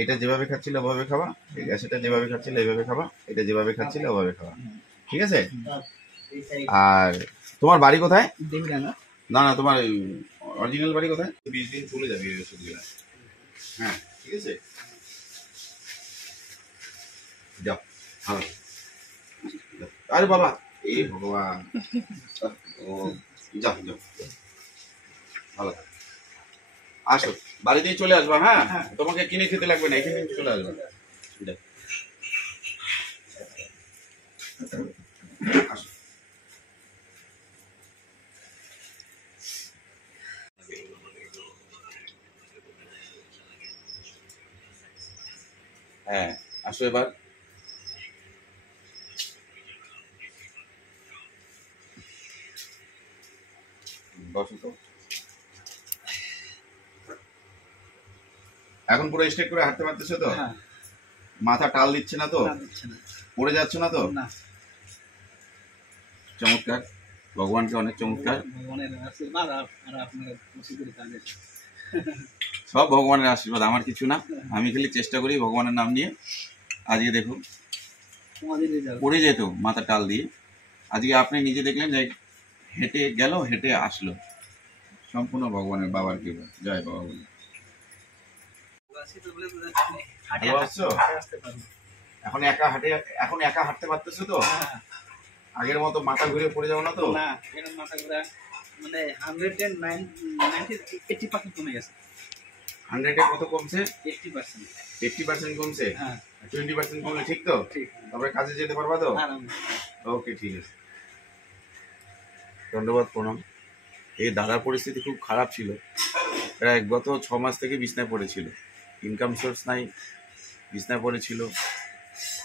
এটা যেভাবে খাচ্ছিলে ওভাবে খাবা, এই গ্যাসটা যেভাবে খাচ্ছিলে এইভাবে খাবা, এটা যেভাবে খাচ্ছিলে ওভাবে খাবা, ঠিক আছে? আর তোমার বাড়ি কোথায়? না না, তোমার অরিজিনাল বাড়ি কোথায়? 20 দিন চলে যাবে এই ওষুধগুলো। হ্যাঁ ঠিক আছে, যাও ভালো। আরে বাবা, এই ভগবান, ও যাও যাও, ভালো থাকো। আসো, বাড়িতেই চলে আসবা। হ্যাঁ, তোমাকে কিনে খেতে লাগবে না, এখানে চলে আসবা। আসো। হ্যাঁ আসো এবার। বসো তো। এখন পুরো স্ট্রেট করে হাঁটতে পারতেছো তো? মাথা টাল দিচ্ছে না তো? পড়ে যাচ্ছ না তো? চমৎকার, ভগবানকে অনেক চমৎকার। সব ভগবানের আশীর্বাদ, আমার কিছু না। আমি খালি চেষ্টা করি ভগবানের নাম নিয়ে। আজকে দেখুন পড়ে যেত মাথা টাল দিয়ে, আজকে আপনি নিজে দেখলেন যে হেঁটে গেল, হেঁটে আসলো। সম্পূর্ণ ভগবানের, বাবার কৃপা। জয় বাবা বলে। ভালো আছো? এখন একা হাঁটে, এখন একা হাঁটতে পারতেছো তো? আগের মতো মাথা ঘুরে পড়ে যাও না তো? না, এরকম মাথা ঘোরা মানে 180% কমে গেছে। 100-এ কত কমছে? 80%। 80% কমছে? হ্যাঁ। 20% কমলে ঠিক তো? ঠিক। তারপরে কাজে যেতে পারবা তো? ওকে, ঠিক আছে। ধন্যবাদ, প্রণাম। এই দাদার পরিস্থিতি খুব খারাপ ছিল, প্রায় গত 6 মাস থেকে বিছনায় পড়েছিল। ইনকাম সোর্স নাই, বিছনায় পড়েছিল,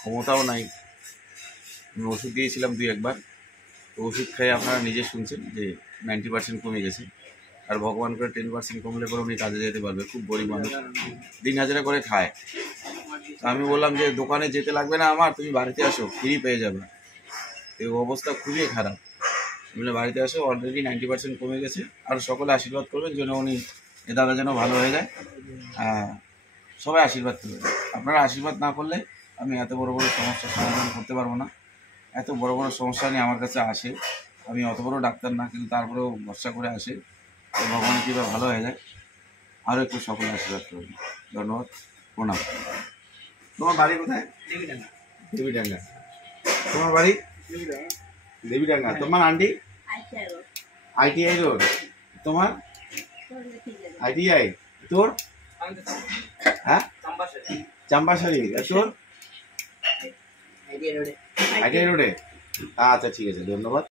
ক্ষমতাও নাই। আমি ওষুধ দিয়েছিলাম 2-1 বার, তো ওষুধ খেয়ে আপনারা নিজে শুনছেন যে 90% কমে গেছে। আর ভগবান করে 10% কমলে পরে উনি কাজে যেতে পারবে। খুব গরিব মানুষ, দিন হাজারা করে খায়। আমি বললাম যে দোকানে যেতে লাগবে না আমার, তুমি বাড়িতে আসো, ফ্রি পেয়ে যাবে। এই অবস্থা খুবই খারাপ, বলে বাড়িতে আসো, অলরেডি 90% কমে গেছে। আর সকলে আশীর্বাদ করবেন যেন উনি, এ দাদা যেন ভালো হয়ে যায়। সবাই আশীর্বাদ করবেন। আপনারা আশীর্বাদ না করলে আমি এত বড় বড় সমস্যার সমাধান করতে পারবো না। এত বড় বড় সমস্যা নিয়ে আমার কাছে আসে, আমি অত বড় ডাক্তার না, কিন্তু তারপরেও ভরসা করে আসে, ভগবানের কীভাবে ভালো হয়ে যায়। আরও একটু সকলে আশীর্বাদ করবেন। ধন্যবাদ, প্রণাম। তোমার বাড়ি কোথায়? দেবীডাঙ্গা। তোমার বাড়ি দেবীডাঙ্গা। তোমার আন্টি? ITI road. তোমার? ITI। তোর? হ্যাঁ, চাম্বাসারি। তোর? ITI রোডে। আচ্ছা ঠিক আছে, ধন্যবাদ।